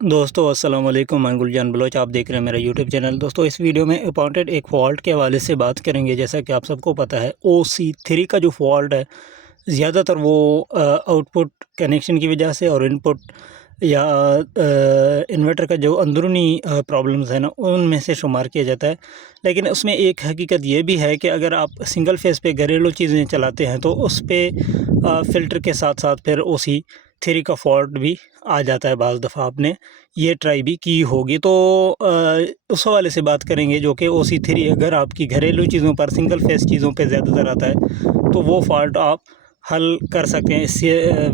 दोस्तों अस्सलाम वालेकुम, मैं गुलजान बलोच। आप देख रहे हैं मेरा यूट्यूब चैनल। दोस्तों इस वीडियो में इंपॉर्टेंट एक फ़ॉल्ट के हवाले से बात करेंगे। जैसा कि आप सबको पता है, OC3 का जो फ़ॉल्ट है, ज़्यादातर वो आउटपुट कनेक्शन की वजह से और इनपुट या इन्वर्टर का जो अंदरूनी प्रॉब्लम्स है ना, उनमें से शुमार किया जाता है। लेकिन उसमें एक हकीकत ये भी है कि अगर आप सिंगल फेस पे घरेलू चीज़ें चलाते हैं तो उस पे फ़िल्टर के साथ साथ फिर OC3 का फ़ॉल्ट भी आ जाता है। बाज़ दफ़ा आपने ये ट्राई भी की होगी, तो उस हवाले से बात करेंगे जो कि OC3 अगर आपकी घरेलू चीज़ों पर, सिंगल फेस चीज़ों पे ज़्यादातर आता है तो वो फ़ॉल्ट आप हल कर सकते हैं इस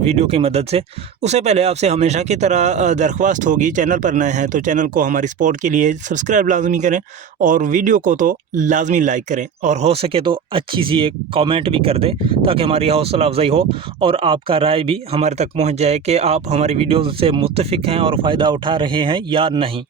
वीडियो की मदद से। उससे पहले आपसे हमेशा की तरह दरख्वास्त होगी, चैनल पर नए हैं तो चैनल को हमारी सपोर्ट के लिए सब्सक्राइब लाज़मी करें और वीडियो को तो लाज़मी लाइक करें, और हो सके तो अच्छी सी एक कमेंट भी कर दें ताकि हमारी हौसला अफजाई हो और आपका राय भी हमारे तक पहुंच जाए कि आप हमारी वीडियो से मुत्तफ़िक हैं और फ़ायदा उठा रहे हैं या नहीं।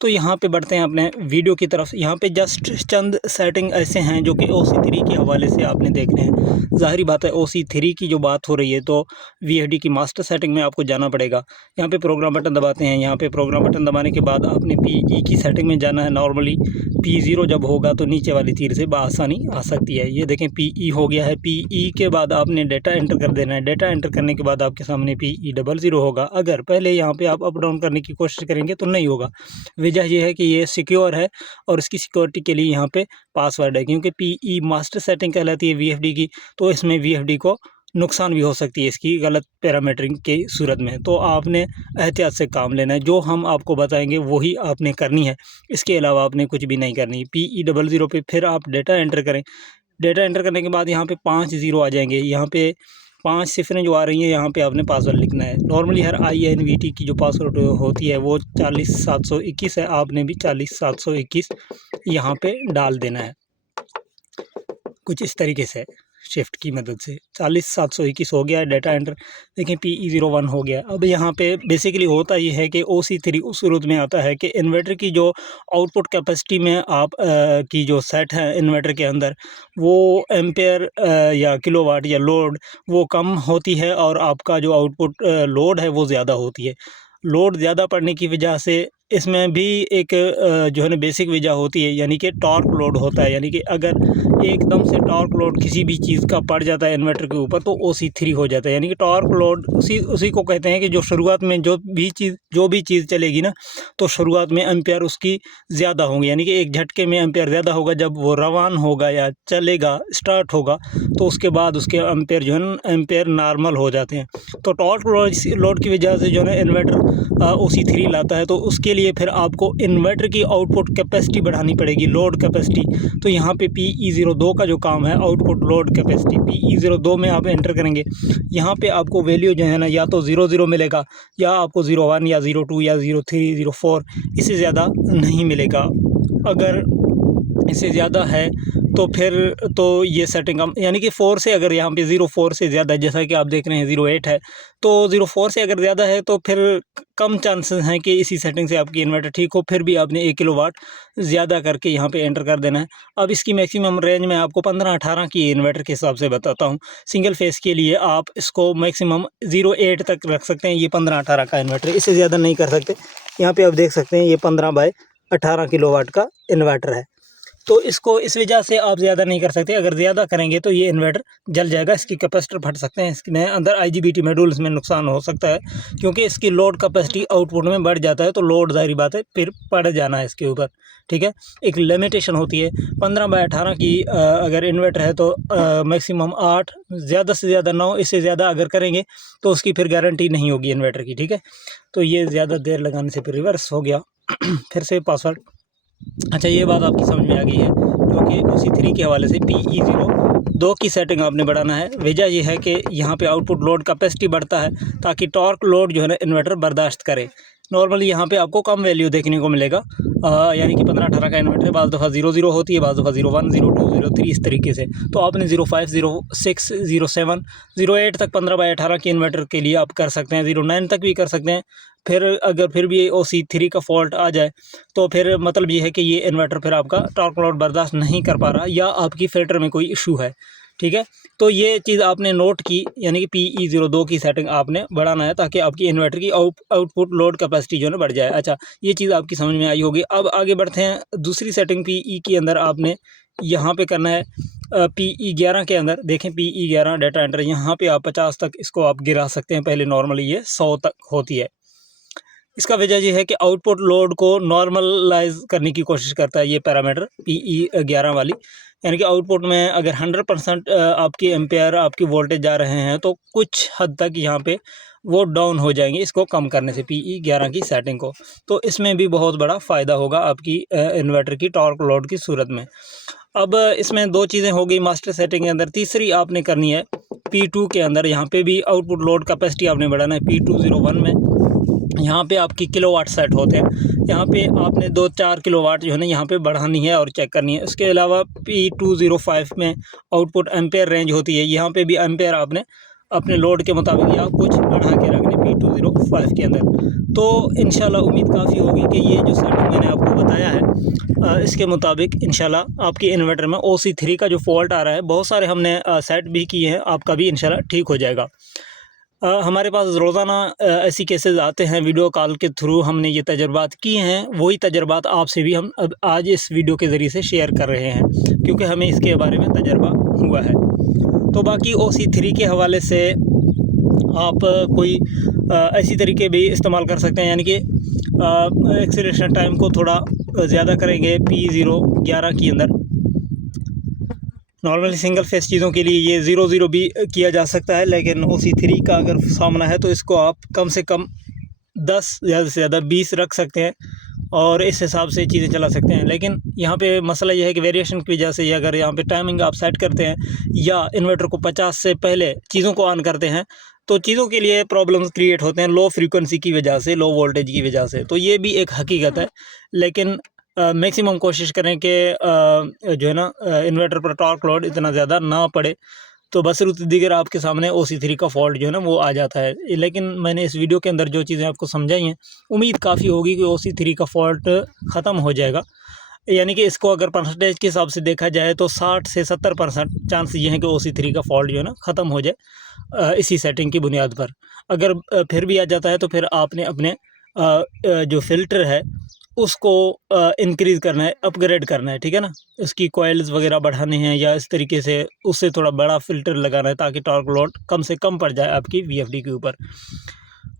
तो यहाँ पे बढ़ते हैं अपने वीडियो की तरफ। यहाँ पे जस्ट चंद सेटिंग ऐसे हैं जो कि OC3 के हवाले से आपने देखने हैं। ज़ाहिरी बात है, OC3 की जो बात हो रही है तो VFD की मास्टर सेटिंग में आपको जाना पड़ेगा। यहाँ पे प्रोग्राम बटन दबाते हैं। यहाँ पे प्रोग्राम बटन दबाने के बाद आपने PE की सेटिंग में जाना है। नॉर्मली P0 जब होगा तो नीचे वाली तीर से बआसानी आ सकती है। ये देखें, PE हो गया है। PE के बाद आपने डेटा एंटर कर देना है। डेटा एंटर करने के बाद आपके सामने PE00 होगा। अगर पहले यहाँ पे आप अप डाउन करने की कोशिश करेंगे तो नहीं होगा। वजह यह है कि ये सिक्योर है और इसकी सिक्योरिटी के लिए यहाँ पे पासवर्ड है, क्योंकि PE मास्टर सेटिंग कहलाती है VFD की, तो इसमें VFD को नुकसान भी हो सकती है इसकी गलत पैरामीटरिंग की सूरत में। तो आपने एहतियात से काम लेना है। जो हम आपको बताएंगे वही आपने करनी है, इसके अलावा आपने कुछ भी नहीं करनी। PE00 पे फिर आप डेटा एंटर करें। डेटा एंटर करने के बाद यहाँ पे 5 ज़ीरो आ जाएंगे। यहाँ पे 5 सिफरें जो आ रही हैं, यहाँ पे आपने पासवर्ड लिखना है। नॉर्मली हर INVT की जो पासवर्ड होती है वो 40721 है। आपने भी 40721 यहाँ पे डाल देना है, कुछ इस तरीके से शिफ्ट की मदद से। 40721 हो गया है। डेटा एंटर देखें, PE01 हो गया। अब यहाँ पे बेसिकली होता ये है कि OC3 उस सूरत में आता है कि इन्वर्टर की जो आउटपुट कैपेसिटी में आप की जो सेट है इन्वर्टर के अंदर, वो एम्पेयर या किलोवाट या लोड वो कम होती है और आपका जो आउटपुट लोड है वो ज़्यादा होती है। लोड ज़्यादा पड़ने की वजह से इसमें भी एक जो है ना बेसिक वजह होती है, यानी कि टॉर्क लोड होता है। यानी कि अगर एकदम से टॉर्क लोड किसी भी चीज़ का पड़ जाता है इन्वर्टर के ऊपर तो OC3 हो जाता है। यानी कि टॉर्क लोड उसी को कहते हैं कि जो शुरुआत में जो भी चीज़ चलेगी ना, तो शुरुआत में एम्पेयर उसकी ज़्यादा होंगे। यानी कि एक झटके में एम्पेयर ज़्यादा होगा। जब वो रवान होगा या चलेगा, स्टार्ट होगा, तो उसके बाद उसके एम्पेयर जो है ना, एम्पेयर नॉर्मल हो जाते हैं। तो टॉर्क लोड की वजह से जो है ना इन्वर्टर OC3 लाता है, तो उसके लिए फिर आपको इन्वर्टर की आउटपुट कैपेसिटी बढ़ानी पड़ेगी, लोड कैपेसिटी। तो यहाँ पे PE02 का जो काम है, आउटपुट लोड कैपेसिटी, PE02 में आप एंटर करेंगे। यहाँ पे आपको वैल्यू जो है ना या तो 00 मिलेगा, या आपको 01 या 02 या 03 04, इससे ज़्यादा नहीं मिलेगा। अगर इससे ज़्यादा है तो फिर तो ये सेटिंग हम, यानी कि 4 से, अगर यहाँ पे 04 से ज़्यादा है, जैसा कि आप देख रहे हैं 08 है, तो 04 से अगर ज़्यादा है तो फिर कम चांसेस हैं कि इसी सेटिंग से आपकी इन्वर्टर ठीक हो। फिर भी आपने 1 किलोवाट ज़्यादा करके यहाँ पे एंटर कर देना है। अब इसकी मैक्सिमम रेंज मैं आपको 15-18 की इन्वर्टर के हिसाब से बताता हूँ। सिंगल फेस के लिए आप इसको मैक्सिमम 08 तक रख सकते हैं। ये 15-18 का इन्वर्टर, इससे ज़्यादा नहीं कर सकते। यहाँ पे आप देख सकते हैं ये 15/18 किलोवाट का इन्वर्टर है। तो इसको इस वजह से आप ज़्यादा नहीं कर सकते। अगर ज़्यादा करेंगे तो ये इन्वर्टर जल जाएगा, इसकी कैपेसिटर फट सकते हैं, इसमें अंदर IGBT मॉड्यूल इसमें नुकसान हो सकता है, क्योंकि इसकी लोड कैपेसिटी आउटपुट में बढ़ जाता है। तो लोड ज़ाहिर बात है फिर पड़ जाना है इसके ऊपर, ठीक है। एक लिमिटेशन होती है। 15/18 की अगर इन्वर्टर है तो मैक्सिमम 8, ज़्यादा से ज़्यादा 9, इससे ज़्यादा अगर करेंगे तो उसकी फिर गारंटी नहीं होगी इन्वर्टर की, ठीक है। तो ये ज़्यादा देर लगाने से फिर रिवर्स हो गया। फिर से पासवर्ड। अच्छा, ये बात आपकी समझ में आ गई है, क्योंकि OC3 के हवाले से PE02 की सेटिंग आपने बढ़ाना है। वजह यह है कि यहाँ पे आउटपुट लोड कैपेसिटी बढ़ता है ताकि टॉर्क लोड जो है ना इन्वर्टर बर्दाश्त करे। नॉर्मली यहाँ पे आपको कम वैल्यू देखने को मिलेगा, यानी कि 15-18 का इन्वर्टर है, बाज़ दफ़ा 00 होती है, बाज़ दफ़ा 01, 02, 03, इस तरीके से। तो आपने 05, 06, 07, 08 तक 15/18 के इन्वर्टर के लिए आप कर सकते हैं। 09 तक भी कर सकते हैं। फिर अगर फिर भी OC3 का फॉल्ट आ जाए तो फिर मतलब ये है कि ये इन्वर्टर फिर आपका टॉर्क लोड बर्दाश्त नहीं कर पा रहा, या आपकी फिल्टर में कोई इशू है, ठीक है। तो ये चीज़ आपने नोट की, यानी कि PE02 की सेटिंग आपने बढ़ाना है ताकि आपकी इन्वर्टर की आउटपुट लोड कैपेसिटी जो है ना बढ़ जाए। अच्छा, ये चीज़ आपकी समझ में आई होगी। अब आगे बढ़ते हैं, दूसरी सेटिंग PE के अंदर आपने यहाँ पे करना है PE11 के अंदर। देखें PE11 डाटा एंटर, यहाँ पे आप 50 तक इसको आप गिरा सकते हैं। पहले नॉर्मली ये 100 तक होती है। इसका वजह ये है कि आउटपुट लोड को नॉर्मलाइज करने की कोशिश करता है ये पैरामीटर PE11 वाली, यानी कि आउटपुट में अगर 100% आपकी एम्पेयर आपकी वोल्टेज जा रहे हैं तो कुछ हद तक यहाँ पे वो डाउन हो जाएंगे इसको कम करने से, PE11 की सेटिंग को। तो इसमें भी बहुत बड़ा फ़ायदा होगा आपकी इन्वर्टर की टॉर्क लोड की सूरत में। अब इसमें 2 चीज़ें हो गई मास्टर सेटिंग के अंदर। तीसरी आपने करनी है P2 के अंदर, यहाँ पे भी आउटपुट लोड कैपेसिटी आपने बढ़ाना है। P201 में यहाँ पे आपकी किलोवाट सेट होते हैं, यहाँ पे आपने 2-4 किलोवाट जो है ना यहाँ पे बढ़ानी है और चेक करनी है। इसके अलावा P205 में आउटपुट एम्पेयर रेंज होती है, यहाँ पे भी एम्पेयर आपने अपने लोड के मुताबिक या कुछ बढ़ा के रखने P205 के अंदर। तो इंशाल्लाह उम्मीद काफ़ी होगी कि ये जो सेटिंग मैंने आपको बताया है इसके मुताबिक इंशाल्लाह आपके इन्वर्टर में OC3 का जो फॉल्ट आ रहा है, बहुत सारे हमने सेट भी किए हैं, आपका भी इंशाल्लाह ठीक हो जाएगा। हमारे पास रोज़ाना ऐसी केसेस आते हैं, वीडियो कॉल के थ्रू हमने ये तजर्बात किए हैं। वही तजर्बात आपसे भी हम अब आज इस वीडियो के ज़रिए से शेयर कर रहे हैं, क्योंकि हमें इसके बारे में तजर्बा हुआ है। तो बाकी OC3 के हवाले से आप कोई ऐसी तरीके भी इस्तेमाल कर सकते हैं, यानी कि एक्सीलरेशन टाइम को थोड़ा ज़्यादा करेंगे P011 के अंदर। नॉर्मली सिंगल फेस चीज़ों के लिए ये 0-0 भी किया जा सकता है, लेकिन OC3 का अगर सामना है तो इसको आप कम से कम 10, ज़्यादा से ज़्यादा 20 रख सकते हैं और इस हिसाब से चीज़ें चला सकते हैं। लेकिन यहाँ पे मसला ये है कि वेरिएशन की वजह से, या अगर यहाँ पे टाइमिंग आप सेट करते हैं या इन्वर्टर को 50 से पहले चीज़ों को ऑन करते हैं तो चीज़ों के लिए प्रॉब्लम्स क्रिएट होते हैं लो फ्रीक्वेंसी की वजह से, लो वोल्टेज की वजह से। तो ये भी एक हकीकत है, लेकिन मैक्सिमम कोशिश करें कि जो है ना इन्वर्टर पर टॉर्क लोड इतना ज़्यादा ना पड़े। तो बशर्ते दीगर आपके सामने OC3 का फॉल्ट जो है ना वो आ जाता है। लेकिन मैंने इस वीडियो के अंदर जो चीज़ें आपको समझाई हैं, उम्मीद काफ़ी होगी कि OC3 का फॉल्ट ख़त्म हो जाएगा। यानी कि इसको अगर परसेंटेज के हिसाब से देखा जाए तो 60 से 70% चांस ये हैं कि OC3 का फॉल्ट जो है ना ख़त्म हो जाए इसी सेटिंग की बुनियाद पर। अगर फिर भी आ जाता है तो फिर आपने अपने जो फ़िल्टर है उसको इंक्रीज़ करना है, अपग्रेड करना है, ठीक है ना। उसकी कॉइल्स वगैरह बढ़ाने हैं या इस तरीके से उससे थोड़ा बड़ा फ़िल्टर लगाना है ताकि टॉर्क लोड कम से कम पड़ जाए आपकी VFD के ऊपर।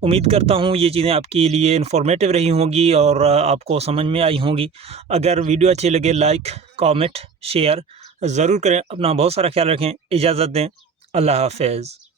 उम्मीद करता हूँ ये चीज़ें आपके लिए इन्फॉर्मेटिव रही होंगी और आपको समझ में आई होंगी। अगर वीडियो अच्छी लगे लाइक, कमेंट, शेयर ज़रूर करें। अपना बहुत सारा ख्याल रखें। इजाज़त दें। अल्लाह हाफ़िज़।